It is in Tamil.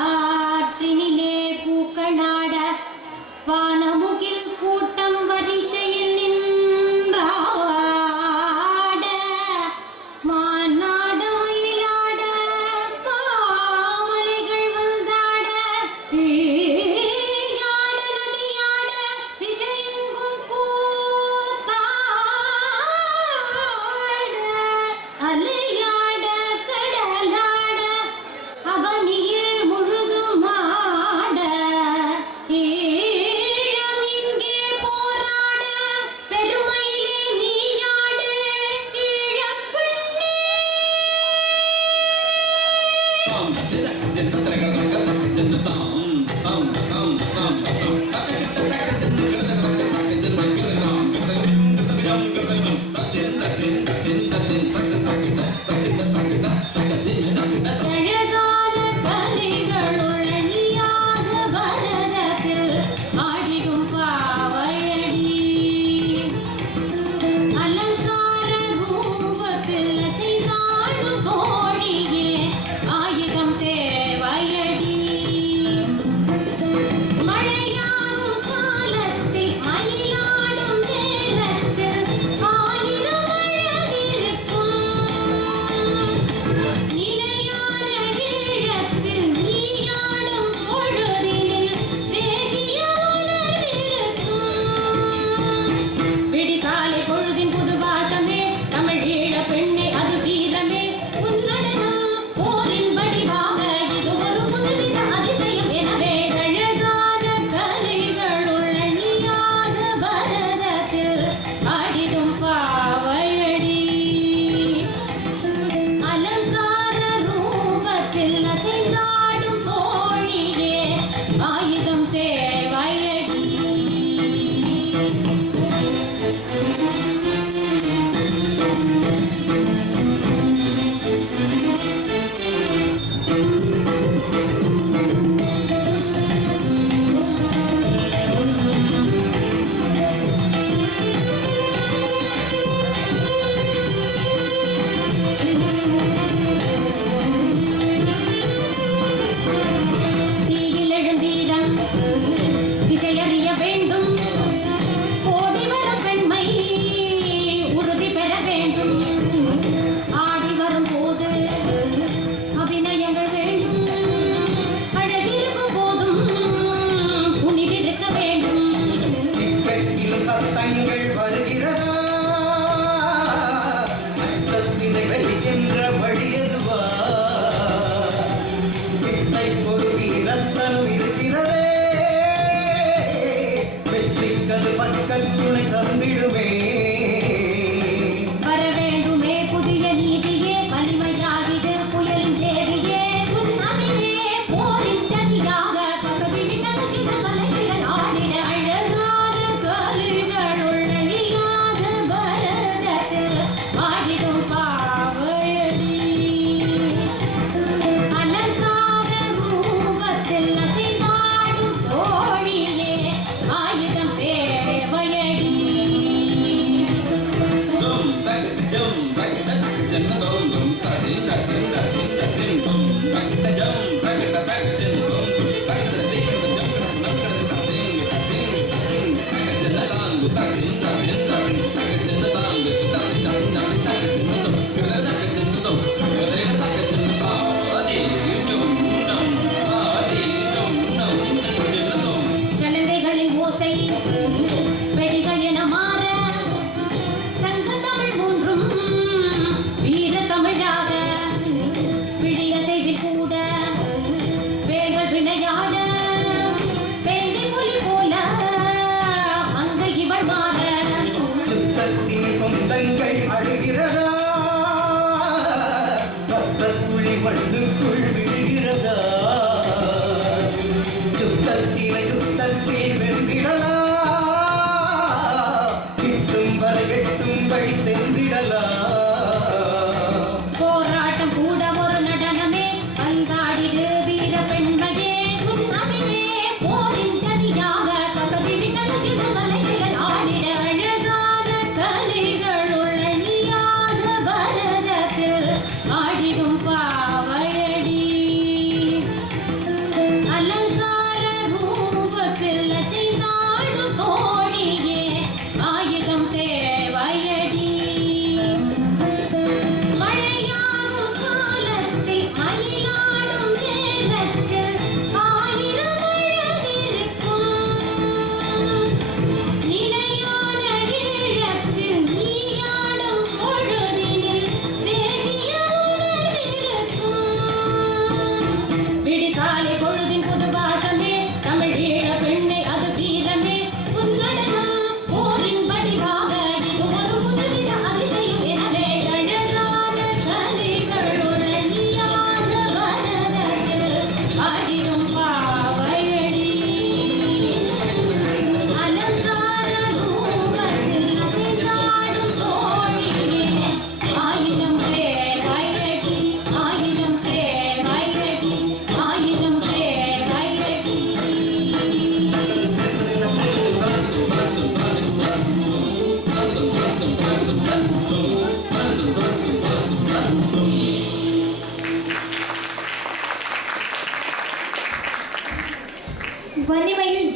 காற்றினிலே பூக்களாட வானமுகில் கூட்டம் வரிசையில் நின்றாட மாநாட மயிலாட பாவனைகள் வந்தாட தீயாட நதியாட திசையெங்கும் கூத்தாட அலையாட கடலாட அவனியில் முழுதும் ஆட ஈழம் இங்கே போராட பெருமையிலே நீயாடு ஈழப்பெண்ணே. அழகான கலைகளுள் அழியாத பரதத்தில் ஆடிடும் பாவையடி அலங்கார ரூபத்தில் அசைந்தாடும் தோழியே ஆயுதம் தேவையடி மழையாகும் காலத்தில் மயிலாடும் நேரத்தில் ஆயிரம் அழகிருக்கும் நிலையான ஈழத்தில் நீயாடும் பொழுதினில் தேசிய உணர்விருக்கும் விடிகாலை பொழுதின் புது வாசமே தமிழ் ஈழ பெண்ணே அது வீரமே உன்னடனம் போரின் வடிவாக இது ஒரு புதுவித அதிசயம் எனவே அழகான கலைகளுள் அழியாத பரதத்தில் ஆடிடும் பாவையடி அலங்கார ரூபத்தில் அசைந்தாடும் தோழியே ஆயுதம் தேவையடி. தீயில் எழுந்தீரம் திசையறிய வேண்டும் ஓடி வரும் பெண்மை உறுதி பெற வேண்டும் ஆடி வரும் போது அபிநயங்கள் வேண்டும் அழகிருக்கும் போதும் துணிவிருக்க வேண்டும் இக்கட்டிலும் சத்தங்கள் வருகிறதா அச்சத்தினை வெல்கின்ற வழியதுவா சித்தை ஒரு வீரத்தனும் இருக்கிறதே வெற்றிக்கது பக்கல் துணை தந்திடுமே வர வேண்டுமே புதிய நீதியே வலிமையாகிது புயலின் தேவியே உன் அமிலே போரின் ஜதியாக பகவிழி தகுகின்ற கலைகள் ஆடிட அழகான கலைகளுள் அழியாத பரதத்தில் ஆடிடும் பாவையடி அலங்கார ரூபத்தில் அசைந்தாடும் தோழியே ஆயுதம் தேவையடி. சலங்கைகளின் ஓசை வெடிகள் என மாற சங்க தமிழ் மூன்றும் வீர தமிழாக பிடியசைவில் கூட வேர்கள் விளையாட வேங்கை புலி போல அங்க இவள் மாற சுத்தத்தின் சொந்தங்கள் அழுகிறதா ரத்தத்துளி மண்ணுக்குள் விழுகிறதா சுத்தத்தினை சுத்தத்தில் வென்றிடலாம் வன்னிமையில்